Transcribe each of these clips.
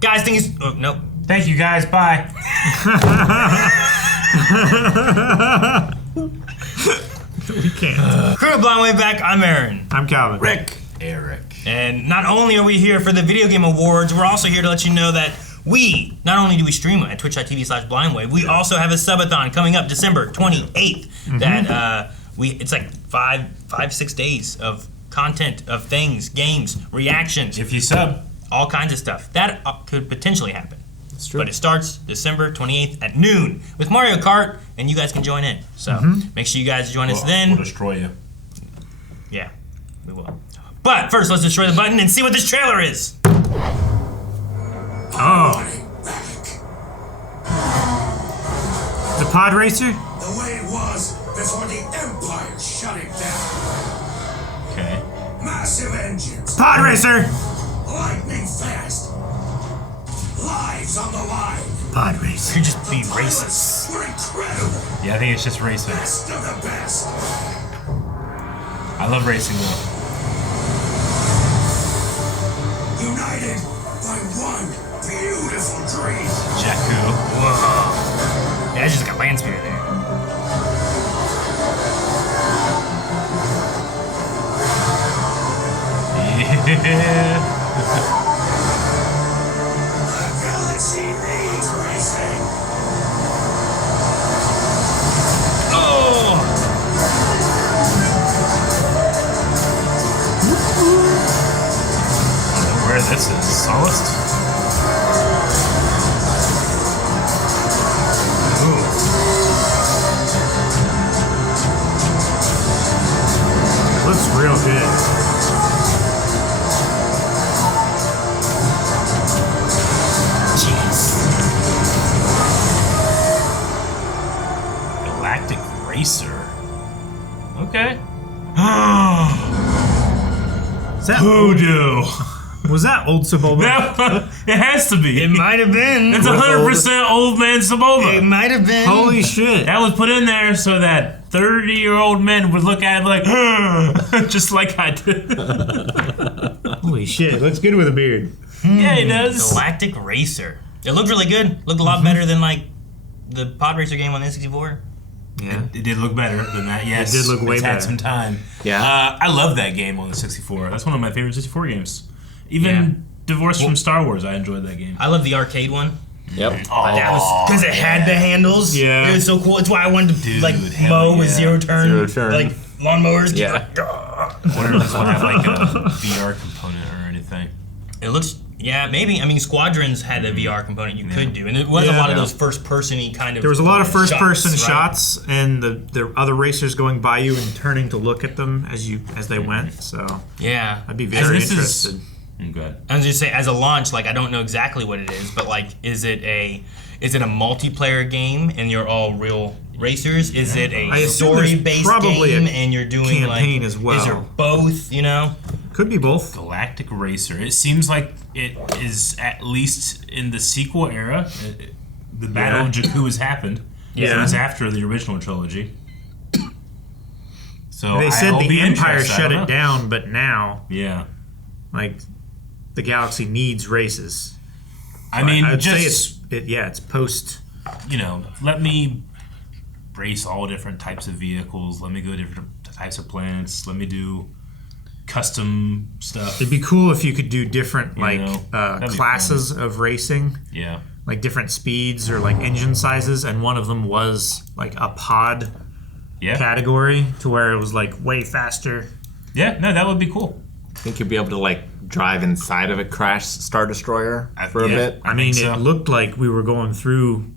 Guys, thank you. Oh, nope. Thank you, guys. Bye. We can't. Crew of Blind Way back. I'm Aaron. I'm Calvin. Rick. Eric. And not only are we here for the Video Game Awards, we're also here to let you know that we, not only do we stream at twitch.tv/blindwave, we also have a subathon coming up December 28th. That it's like 5-6 days of content, of things, games, reactions. If you sub. All kinds of stuff. That could potentially happen. That's true. But it starts December 28th at noon with Mario Kart, and you guys can join in. So make sure you guys join us then. We'll destroy you. Yeah, we will. But first, let's destroy the button and see what this trailer is. Oh. The pod racer? The way it was before the Empire shut it down. Okay. Massive engines. Pod racer! Lightning fast. Lives on the line. Pod racer. Could just be racist. We're incredible. Yeah, I think it's just racing. Best of the best. I love racing though. United by one beautiful dream. Jakku. Whoa. Yeah, I just got land speeder there. Yeah. The galaxy needs racing. Oh! I don't know where this is. Solist? Ooh. It looks real good. Jeez. Galactic Racer. Okay. Is that Hoodoo. Was that old Sebulba? It has to be. It might have been. It's 100% old man It Sebulba. might have been. Holy shit. That was put in there so that 30-year-old men would look at it like, just like I did. Holy shit. Looks good with a beard. Yeah, he does. Galactic Racer. It looked really good. Looked a lot better than like the Pod Racer game on the N64. Yeah. It did look better than that, yes. It did look way it's better. had some time. Yeah. I love that game on the 64. That's one of my favorite 64 games. Even Yeah. divorced from Star Wars, I enjoyed that game. I love the arcade one. Yep. Oh, That was because it had the handles. Yeah. It was so cool. It's why I wanted to Dude, like hell mow with yeah. zero turn, Zero turn. like lawnmowers. Yeah. Like, I wonder if this will have like a VR component or anything. it looks. Yeah, maybe. I mean, Squadrons had a VR component you could do, and it was a lot of those first-person-y kind of. There was a lot of first-person right? shots, and the other racers going by you and turning to look at them as they went. So Yeah, I'd be very This is- interested. Good. I was just say, as a launch, like I don't know exactly what it is, but like, is it a multiplayer game and you're all real racers? Is it I a assume there's story-based probably game a and you're doing campaign like? as well. Is there both? You know? Could be both. Galactic Racer. It seems like it is at least in the sequel era. The Battle of Jakku has happened. Yeah. So it was after the original trilogy. So They said I'll the be Empire interested. I shut don't it know. down, but now, Yeah. like, the galaxy needs races. I mean, I'd say just, it's post. let me race all different types of vehicles. Let me go to different types of planets. Let me do custom stuff. It'd be cool if you could do different that'd be classes of racing, Yeah. like different speeds or like engine sizes, and one of them was like a pod Yeah. category to where it was like way faster. Yeah, no, that would be cool. I think you'd be able to like drive inside of a crashed Star Destroyer for a Yeah. bit. I mean, think so. it looked like we were going through.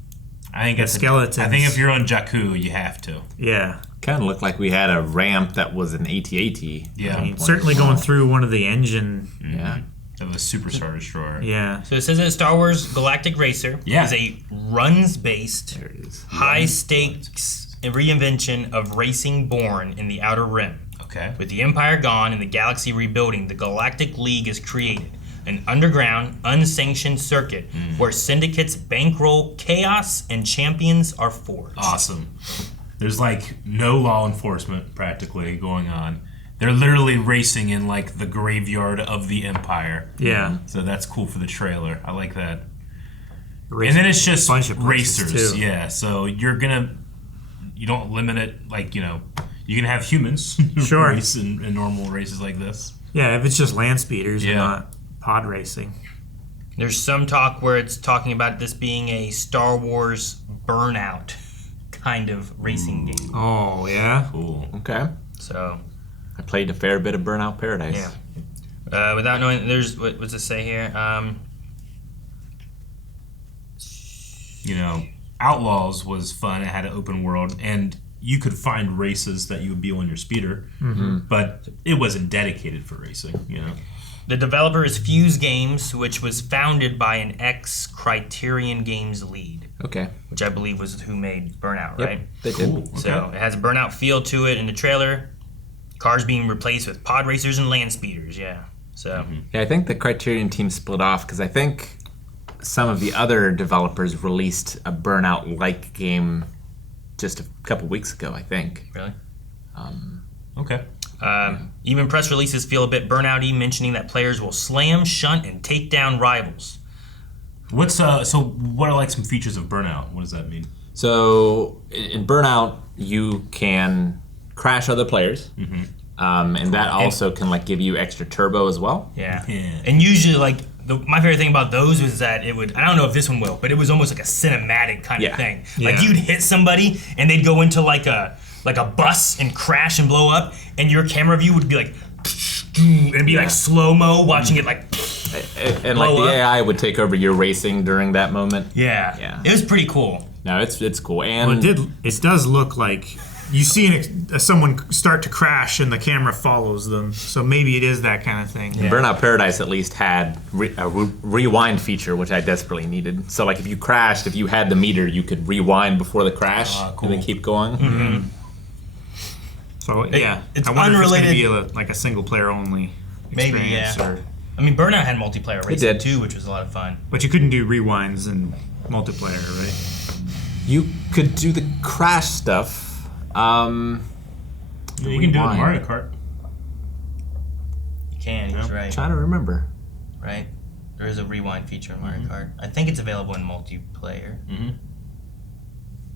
I think it's skeletons. I think if you're on Jakku, you have to. Yeah, Kind of looked like we had a ramp that was an AT-AT. Yeah. I mean, certainly going through one of the engine. Yeah. Of the Super Star Destroyer. Yeah, So it says that Star Wars Galactic Racer Yeah. is a runs-based, There it is. high-stakes reinvention of racing born in the Outer Rim. Okay. With the Empire gone and the galaxy rebuilding, the Galactic League is created. An underground, unsanctioned circuit where syndicates bankroll chaos and champions are forged. Awesome. There's like no law enforcement practically going on. they're literally racing in like the graveyard of the Empire. Yeah. So that's cool for the trailer. I like that. Racing And then it's just bunch of places, racers. too. Yeah. So you don't limit it like, you can have humans Sure. race in normal races like this. Yeah, if it's just land speeders and Yeah. not pod racing. There's some talk where it's talking about this being a Star Wars Burnout kind of racing game. Oh, yeah? Cool. Okay. So, I played a fair bit of Burnout Paradise. yeah. Without knowing, what's it say here? Outlaws was fun. It had an open world, and you could find races that you would be on your speeder, but it wasn't dedicated for racing. The developer is Fuse Games, which was founded by an ex-Criterion Games lead, Okay. which I believe was who made Burnout, Yep. right? They Cool. did. So it has a Burnout feel to it in the trailer. Cars being replaced with pod racers and land speeders, yeah. So Yeah, I think the Criterion team split off because I think some of the other developers released a Burnout-like game just a couple weeks ago, I think. really, Okay. even press releases feel a bit Burnout-y, mentioning that players will slam, shunt, and take down rivals. What are like some features of Burnout? What does that mean? So in Burnout, you can crash other players, and that also can like give you extra turbo as well. Yeah. Yeah. And usually, like, my favorite thing about those was that it would, I don't know if this one will, but it was almost like a cinematic kind of Yeah. thing. Yeah. Like, you'd hit somebody, and they'd go into, like a bus and crash and blow up, and your camera view would be like, and it'd be like slow-mo, watching it like, And like Blow the up. AI would take over your racing during that moment. yeah. Yeah. It was pretty cool. No, it's cool. And Well, it does look like you see someone start to crash and the camera follows them. So maybe it is that kind of thing. Burnout Paradise at least had a rewind feature, which I desperately needed. So like if you crashed, if you had the meter, you could rewind before the crash cool. and then keep going. So yeah, it's I wonder unrelated- if it's going to be like a single player only Maybe, experience. yeah. I mean, Burnout had multiplayer racing did. too, which was a lot of fun. But you couldn't do rewinds in multiplayer, right? You could do the crash stuff. You can do it in Rewind. Mario Kart. You can, he's right. Trying to remember. Right? There is a rewind feature in Mario Kart. I think it's available in multiplayer.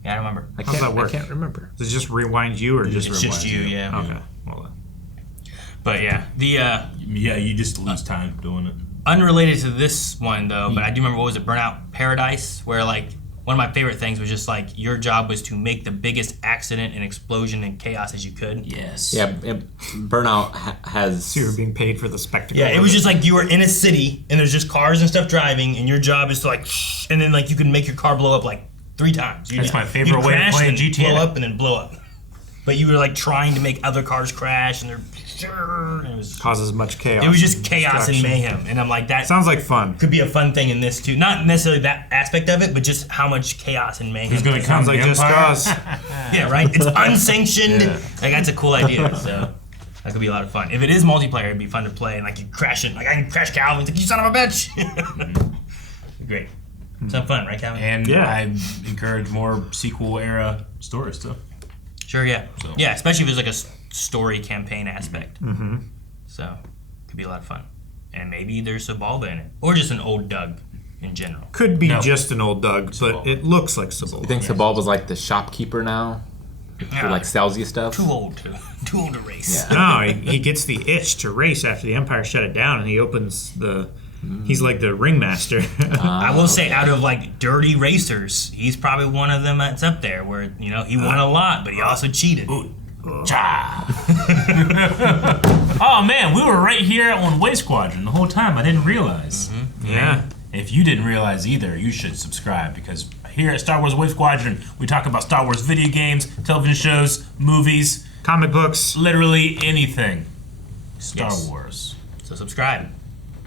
Yeah, I don't remember. I How's can't, that work? I can't remember. Does it just rewind you or just It's rewind just you, yeah. Okay. Well then. But yeah, the Yeah, you just lose time doing it. unrelated to this one though, but I do remember, what was it, Burnout Paradise, where like one of my favorite things was just like your job was to make the biggest accident and explosion and chaos as you could. Yes. Yeah, Burnout has. So you're being paid for the spectacle. Yeah, it of was just like you were in a city and there's just cars and stuff driving, and your job is to like, and then like you can make your car blow up like 3 times. That's my favorite way to crash play and GTA. Blow up and then blow up. But you were like trying to make other cars crash, and and it was causes much chaos. it was just and chaos and destruction. mayhem, and I'm like, that Sounds like fun. could be a fun thing in this too. Not necessarily that aspect of it, but just how much chaos and mayhem. Who's going to come? Sounds like the Just Empire? Cause. Yeah, right. It's unsanctioned. Like, that's a cool idea. So that could be a lot of fun. If it is multiplayer, it'd be fun to play. And like you crash it, like I can crash Calvin. It's like, you son of a bitch. Great. Some fun, right, Calvin? And Yeah. I encourage more sequel era stories too. Sure. Yeah. So- Yeah. Especially if there's like a story campaign aspect. Mm-hmm. So could be a lot of fun. And maybe there's Sabalba in it, or just an old Doug in general. Could be No. just an old Doug, but Sebulba. it looks like Sebulba. I think Sabal was like the shopkeeper now. Who like sells you stuff. Too old to race. Yeah. No, he gets the itch to race after the Empire shut it down, and he opens the. He's like the ringmaster. I will say, out of like dirty racers, he's probably one of them that's up there where, you know, he won a lot, but he also cheated. Cha. Oh man, we were right here on Wave Squadron the whole time. I didn't realize. Yeah. If you didn't realize either, you should subscribe, because here at Star Wars Wave Squadron, we talk about Star Wars video games, television shows, movies, Comic books. literally anything Star Yes. Wars. So subscribe.